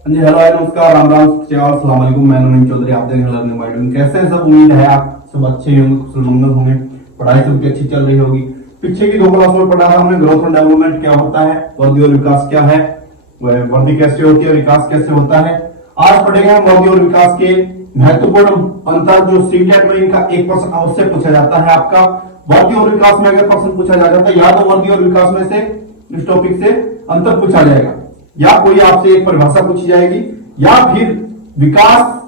हाँ जी, hello hi नमस्कार, राम राम, अस्सलाम वालेकुम। मैं नवीन चौधरी, आप देख रहे हैं। कैसे हैं सब? उम्मीद है आप सब अच्छे होंगे, कुशल मंगल होंगे, पढ़ाई सबकी अच्छी चल रही होगी। पीछे की 2 क्लास में पढ़ा था हमने ग्रोथ एंड डेवलपमेंट क्या होता है, वर्दी और विकास क्या है, वर्दी कैसे होती है, विकास कैसे होता है। आज पढ़ेंगे हम वर्दी और विकास के महत्वपूर्ण अंतर, जो सीटेट में इनका 1% अवश्य पूछा जाता है। आपका वर्दी और विकास में अगर प्रश्न पूछा जाता है, या तो वर्दी और विकास में से इस टॉपिक से अंतर पूछा जाएगा, या कोई आपसे एक परिभाषा पूछी जाएगी, या फिर विकास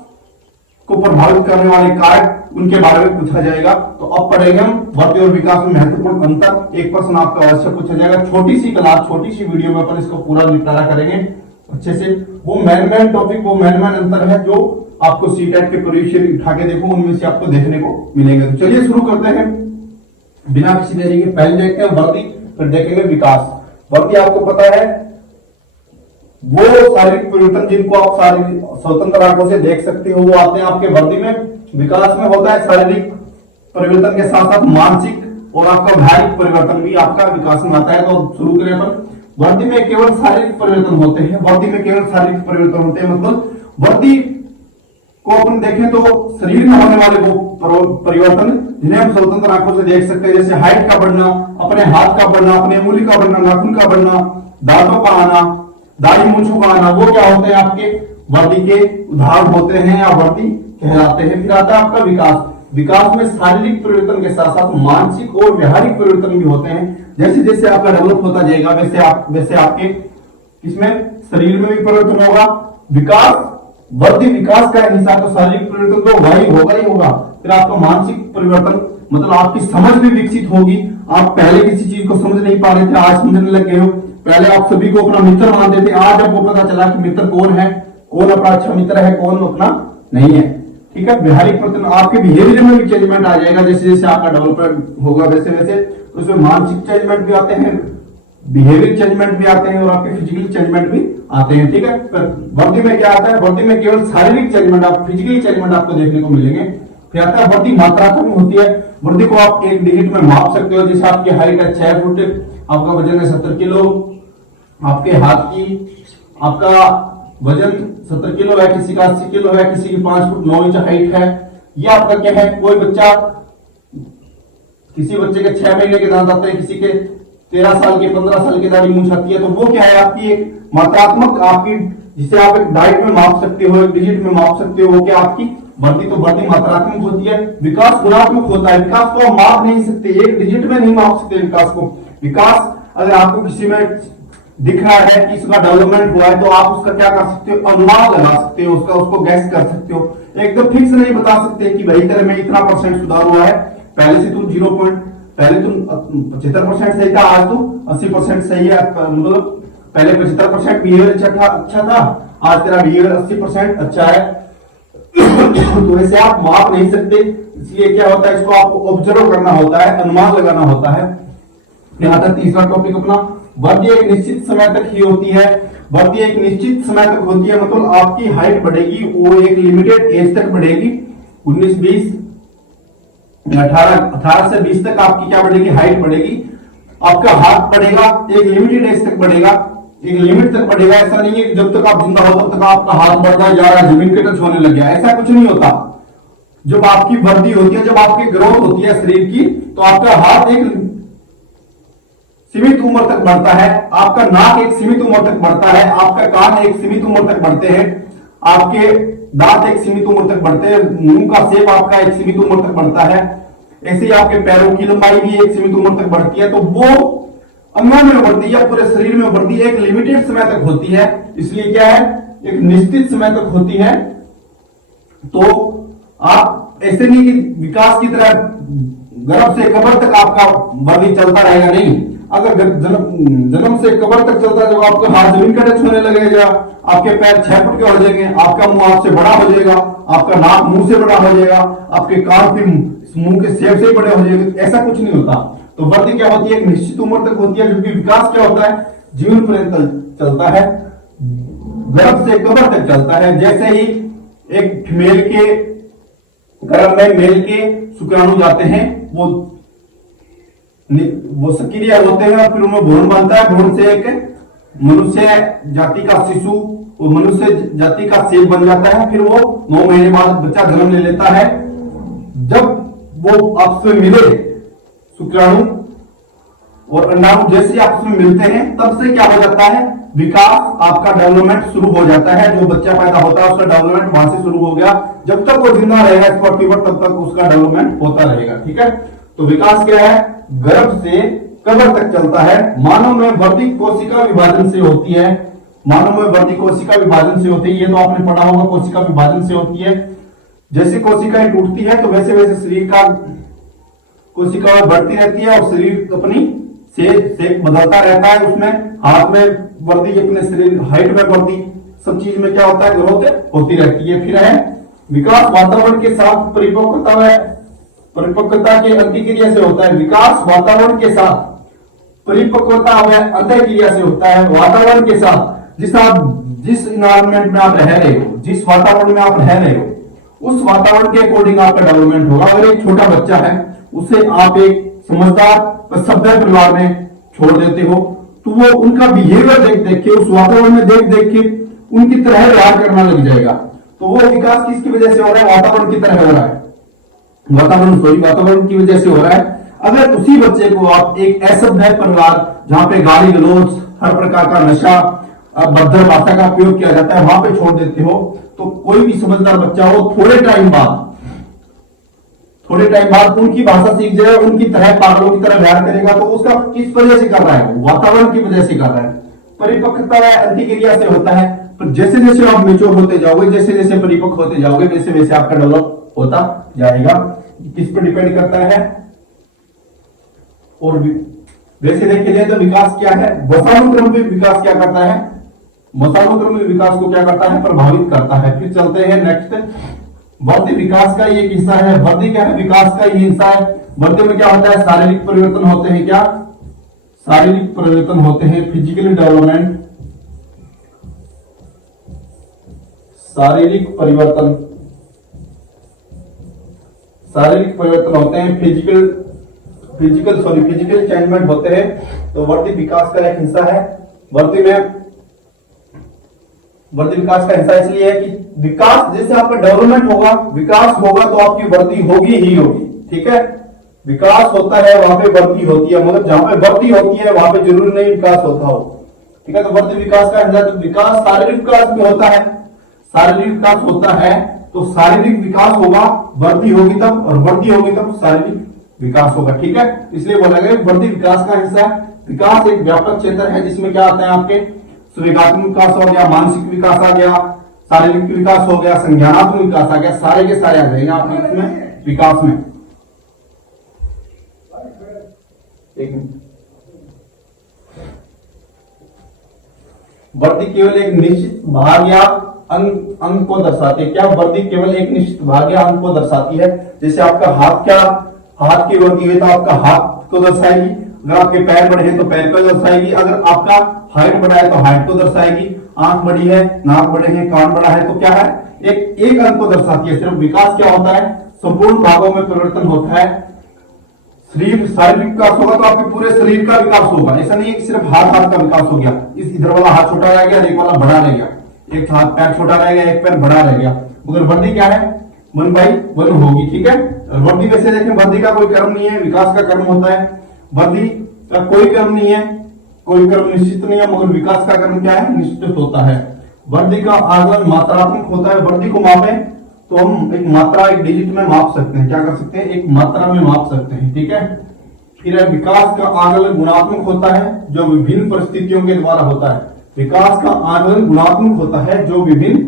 को प्रभावित करने वाले कारक उनके बारे में पूछा जाएगा। तो अब पढ़ेंगे हम वर्दी और विकास में महत्वपूर्ण अंतर। एक प्रश्न आपका अवश्य पूछा जाएगा। छोटी सी क्लास, छोटी सी वीडियो में अपन इसको पूरा निपटारा करेंगे अच्छे से। वो मैन टॉपिक, वो मैन अंतर है जो आपको सीटेट के परीक्षा उठा के देखो, उनमें से आपको देखने को मिलेंगे। तो चलिए शुरू करते हैं बिना किसी देरी के। पहले देखते हैं वर्दी, फिर देखेंगे विकास। वर्दी आपको पता है वो शारीरिक परिवर्तन जिनको आप शारीरिक स्वतंत्र आंखों से देख सकते हो, वो आते हैं आपके वर्दी में। विकास में होता है शारीरिक परिवर्तन के साथ साथ मानसिक और आपका व्यवहारिक परिवर्तन भी आपका विकास में आता है। तो शुरू करें अपन। वर्दी में केवल शारीरिक परिवर्तन होते हैं, वर्दी में केवल शारीरिक परिवर्तन होते हैं, मतलब वर्दी को अपन देखें तो शरीर में होने वाले वो परिवर्तन जिन्हें हम स्वतंत्र आंखों से देख सकते हैं, जैसे हाइट का बढ़ना, अपने हाथ का बढ़ना, अपने उंगली का बढ़ना, नाखून का बढ़ना, दांतों का आना, दाढ़ी मूंछों का आना, वो क्या होते हैं आपके वर्दी के उदाहरण होते हैं या वर्दी कहलाते हैं। फिर आता है आपका विकास। विकास में शारीरिक परिवर्तन के साथ साथ मानसिक और व्यवहारिक परिवर्तन भी होते हैं। जैसे जैसे आपका डेवलप होता जाएगा वैसे आपके इसमें शरीर में भी परिवर्तन होगा। विकास, वर्दी विकास का हिस्सा, तो शारीरिक परिवर्तन तो वही होगा ही होगा। फिर आपका मानसिक परिवर्तन, मतलब आपकी समझ भी विकसित होगी। आप पहले किसी चीज को समझ नहीं पा रहे थे, आज समझने लग गए हो। पहले आप सभी को अपना मित्र मानते थे, आज आपको पता चला कि मित्र कौन है, कौन अपना अच्छा मित्र है, कौन अपना नहीं है। ठीक है। व्यवहारिक परिवर्तन, आपके बिहेवियर में भी चेंजमेंट आ जाएगा। जैसे जैसे आपका डेवलपमेंट होगा वैसे वैसे उसमें मानसिक चेंजमेंट भी आते हैं, बिहेवियर चेंजमेंट भी आते हैं और आपके फिजिकल चेंजमेंट भी आते हैं। ठीक है। वर्दी में क्या आता है? वर्दी में केवल शारीरिक चेंजमेंट, आप फिजिकली चेंजमेंट आपको देखने को मिलेंगे। फिर आता है वर्दी मात्रात्मक होती है। वर्दी को आप एक डिजिट में माप सकते हो। जैसे आपकी हाइट है 6 फुट, आपका वजन है 70 किलो, आपके हाथ की आपका वजन 70 किलो है, किसी का 80 किलो है, किसी की 5 फुट 9 इंच हाइट है। ये आपका क्या है? कोई बच्चा, किसी बच्चे के 6 महीने के दांत आते हैं, किसी के 13 साल के 15 साल की दाढ़ी मूंछ आती है। तो वो क्या है? आपकी एक मात्रात्मक, आपकी जिसे आप एक डाइट में माप सकते हो, एक डिजिट में माप सकते हो, वो क्या आपकी वर्दी। तो वर्दी मात्रात्मक होती है। विकास गुणात्मक होता है। विकास को आप माप नहीं सकते, एक डिजिट में नहीं माप सकते विकास को। विकास अगर आपको किसी में दिख रहा है कि इसका डेवलपमेंट हुआ है, तो आप उसका क्या कर सकते हो? अनुमान लगा सकते हो, उसको गैस कर सकते हो। एकदम फिक्स नहीं बता सकते कि भाई तेरे में इतना परसेंट सुधार हुआ है, पहले से तुम 0 पहले तुम 75% सही था, आज तुम 80% सही है। मतलब पहले 75% बिहेवियर अच्छा था, आज तेरा बिहेवियर 80% अच्छा है। तो वैसे आप माप नहीं सकते, इसलिए क्या होता है? इसको आपको ऑब्जर्व करना होता है, अनुमान लगाना होता है। यहाँ तक तीसरा टॉपिक अपना, वर्दी एक निश्चित समय तक ही होती है। वर्दी एक निश्चित समय तक होती है, मतलब आपकी हाइट बढ़ेगी, वो एक लिमिटेड एज तक बढ़ेगी। 19, 20, 18 से 20 तक आपकी क्या बढ़ेगी? हाइट बढ़ेगी। आपका हाथ बढ़ेगा, एक लिमिटेड एज तक बढ़ेगा, एक लिमिट तक बढ़ेगा। ऐसा नहीं है कि जब तक आप जिंदा हो तब तक आपका हाथ बढ़ता जा रहा है, जमीन के टच होने लग गया, ऐसा कुछ नहीं होता। जब आपकी वर्दी होती है, जब आपकी ग्रोथ होती है शरीर की, तो आपका हाथ एक सीमित उम्र तक बढ़ता है, आपका नाक एक सीमित उम्र तक बढ़ता है, आपका कान एक सीमित उम्र तक बढ़ते हैं, आपके दांत एक सीमित उम्र तक बढ़ते हैं, मुंह का शेप आपका एक सीमित उम्र तक बढ़ता है। ऐसे ही आपके पैरों की लंबाई भी एक सीमित उम्र तक बढ़ती है। तो वो अंगों में बढ़ती है, पूरे शरीर में बढ़ती है, एक लिमिटेड समय तक होती है। इसलिए क्या है? एक निश्चित समय तक होती है। तो आप ऐसे नहीं कि विकास की तरह गर्भ से कब्र तक आपका वर्दी चलता रहेगा, नहीं। अगर जन्म से कब्र तक चलता है, जब आपका हाथ जमीन का टच होने लगेगा, आपके पैर 6 फुट के हो जाएंगे, आपका मुंह आपसे बड़ा हो जाएगा, आपका नाक मुंह से बड़ा हो जाएगा, आपके कान फिर मुंह के शेप से बड़े हो जाएंगे। ऐसा कुछ नहीं होता। तो वर्दी क्या होती है? एक निश्चित उम्र तक होती है, क्योंकि विकास क्या होता है? जीवन पर्यंत चलता है, गर्भ से कब्र तक चलता है। जैसे ही एक फीमेल के गर्भ में मेल के शुक्राणु जाते हैं, वो सक्रिय होते हैं और फिर उनमें भ्रूण बनता है। भ्रूण से एक मनुष्य जाति का शिशु वो मनुष्य जाति का सेब बन जाता है। फिर वो 9 महीने बाद बच्चा जन्म ले लेता है। जब वो आपस में मिले, शुक्राणु और अंडाणु जैसे आपस में मिलते हैं, तब से क्या हो जाता है, विकास, आपका डेवलपमेंट शुरू हो जाता है। जो बच्चा पैदा होता है उसका डेवलपमेंट वहां से शुरू हो गया। जब तक वो जिंदा रहेगा स्पर्म फीवर, तब तक उसका डेवलपमेंट होता रहेगा। ठीक है, तो विकास क्या है, गर्भ से कब्र तक चलता है। मानव में वृद्धि कोशिका विभाजन से होती है। मानव में वृद्धि कोशिका विभाजन से होती है, ये तो आपने पढ़ा होगा, कोशिका विभाजन से होती है। जैसे कोशिकाएं टूटती है तो वैसे वैसे शरीर का कोशिका बढ़ती रहती है और शरीर अपनी से बदलता रहता है। उसमें हाथ में वृद्धि, अपने शरीर हाइट में वृद्धि, सब चीज में क्या होता है, ग्रोथ होती रहती है। फिर है विकास वातावरण के साथ परिपक्वता के अंतःक्रिया से होता है। विकास वातावरण के साथ, परिपक्वता अंतःक्रिया से होता है। वातावरण के साथ, जिस इन्वायरमेंट में आप रह रहे हो, जिस वातावरण में आप रह रहे हो, उस वातावरण के अकॉर्डिंग आपका डेवलपमेंट होगा। अगर एक छोटा बच्चा है, उसे आप एक समझदार और सभ्य परिवार में छोड़ देते हो, तो वो उनका बिहेवियर देख देख के, उस वातावरण में देख देख के उनकी तरह व्यवहार करना लग जाएगा। तो वो विकास किसकी वजह से हो रहा है, वातावरण की तरह हो रहा है। वातावरण की वजह से हो रहा है। अगर उसी बच्चे को आप एक असभ्य परिवार, जहां पे गाली गलौज, हर प्रकार का नशा, भद्र भाषा का उपयोग किया जाता है, वहां पे छोड़ देते हो, तो कोई भी समझदार बच्चा हो थोड़े टाइम बाद उनकी भाषा सीख जाए, उनकी तरह पागलों की तरह व्यवहार करेगा। तो उसका किस वजह से कर रहा है, वातावरण की वजह से कर रहा है। परिपक्वता अंतःक्रिया से होता है। पर जैसे जैसे आप मेच्योर होते जाओगे, जैसे जैसे परिपक्व होते जाओगे, वैसे वैसे आपका डेवलप होता जाएगा। किस पर डिपेंड करता है। और वैसे देखे जाए तो विकास क्या है, वंशानुक्रम में विकास क्या करता है, वंशानुक्रम में विकास को क्या करता है, प्रभावित करता है। फिर चलते हैं नेक्स्ट। वृद्धि विकास का एक हिस्सा है। वृद्धि क्या है, विकास का ही हिस्सा है। वृद्धि में क्या होता है, शारीरिक परिवर्तन होते हैं। क्या शारीरिक परिवर्तन होते हैं, फिजिकल डेवलपमेंट, शारीरिक परिवर्तन होते हैं, फिजिकल चेंजमेंट होते हैं। तो वृद्धि विकास का एक हिस्सा है। वृद्धि विकास का हिस्सा इसलिए है कि विकास, जैसे आपका डेवलपमेंट होगा, विकास होगा तो आपकी वृद्धि होगी ही होगी। ठीक है, विकास होता है वहां पे वृद्धि होती है, मगर जहां पे वृद्धि होती है वहां पे जरूरी नहीं विकास होता हो। ठीक है, तो वृद्धि विकास का हिस्सा, तो विकास शारीरिक विकास में होता है। शारीरिक विकास होता है तो शारीरिक विकास होगा, वृद्धि होगी तब, और वृद्धि होगी तब शारीरिक विकास होगा। ठीक है, इसलिए बोला गया वृद्धि विकास का हिस्सा है। विकास एक व्यापक क्षेत्र है जिसमें क्या आता है, आपके संवेगात्मक विकास हो गया, मानसिक विकास आ गया, शारीरिक विकास हो गया, संज्ञानात्मक विकास आ गया, सारे के सारे आ जाएंगे आपके इसमें विकास में। वृद्धि केवल एक निश्चित भाग या अंक को दर्शाती है। क्या वृद्धि केवल एक निश्चित भाग या अंक को दर्शाती है। जैसे आपका हाथ की वृद्धि हुई तो आपका हाथ को दर्शाएगी। अगर आपके पैर बड़े हैं तो पैर को दर्शाएगी। अगर आपका हाइट बढ़ा है तो हाइट को दर्शाएगी। आंख बड़ी है, नाक बड़े हैं, कान बड़ा है, तो क्या है, एक अंक को दर्शाती है। सिर्फ विकास क्या होता है, संपूर्ण भागों में परिवर्तन होता है। शारीरिक विकास होगा तो आपके पूरे शरीर का विकास होगा। ऐसा नहीं है कि सिर्फ हाथ का विकास हो गया, इस इधर वाला हाथ छोटा रह गया, एक वाला बड़ा रह गया, एक हाथ पैर छोटा रह गया, एक पैर बड़ा रह गया। मगर वृद्धि क्या है, 1/1 होगी। ठीक है, वृद्धि वैसे देखें, वृद्धि का कोई कर्म नहीं है, विकास का कर्म होता है। वृद्धि का कोई कर्म नहीं है, कोई कर्म निश्चित नहीं है, मगर विकास का कर्म क्या है, निश्चित होता है। वृद्धि का आकलन मात्रात्मक होता है। वृद्धि को मापे तो हम एक मात्रा, एक डिजिट में माप सकते हैं। क्या कर सकते हैं, एक मात्रा में माप सकते हैं। ठीक है, फिर विकास का आकलन गुणात्मक होता है, जो विभिन्न परिस्थितियों के द्वारा होता है। विकास का आकलन गुणात्मक होता है, जो विभिन्न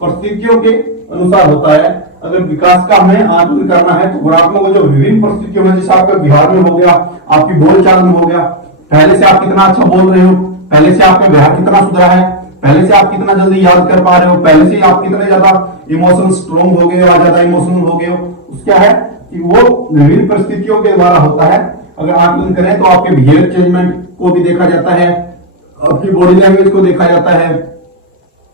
परिस्थितियों के अनुसार होता है। अगर विकास का हमें आकलन करना है तो गुणात्मक, जो विभिन्न परिस्थितियों में, जैसे आपका बिहार में हो गया, आपकी बोलचाल में हो गया, पहले से आप कितना अच्छा बोल रहे हो, पहले से आपका व्यवहार कितना सुधरा है, पहले से आप कितना जल्दी याद कर पा रहे हो, पहले से आप कितने ज्यादा इमोशन स्ट्रॉन्ग हो गए हो, ज्यादा इमोशनल हो गए हो। उसका है कि वो विभिन्न परिस्थितियों के द्वारा होता है। अगर आकलन करें तो आपके बिहेवियर चेंजमेंट को भी देखा जाता है, आपकी बॉडी लैंग्वेज को देखा जाता है,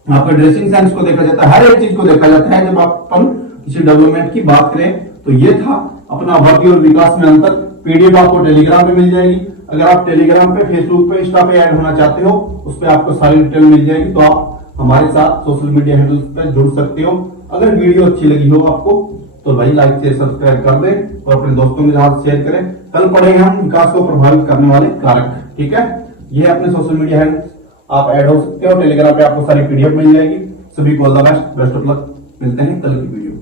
आपका ड्रेसिंग सेंस को देखा जाता है, हर एक चीज को देखा जाता है जब अपन किसी डेवलपमेंट की बात करें। तो ये था अपना वृद्धि और विकास में अंतर। पीडीएफ आपको टेलीग्राम पे मिल जाएगी। अगर आप टेलीग्राम पे, फेसबुक पे, इंस्टा पे ऐड होना चाहते हो, उस पर आपको सारी डिटेल मिल जाएगी। तो आप हमारे साथ सोशल मीडिया हैंडल्स पे जुड़ सकते हो। अगर वीडियो अच्छी लगी हो आपको तो भाई लाइक शेयर सब्सक्राइब कर दें और अपने दोस्तों के साथ शेयर करें। कल पढ़ेंगे हम विकास को प्रभावित करने वाले कारक, ठीक है। ये है अपने सोशल मीडिया हैंडल्स, आप ऐड हो सकते हो। टेलीग्राम पे आपको सारी पीडीएफ मिल जाएगी। सभी को all the best, best of luck. मिलते हैं कल की वीडियो।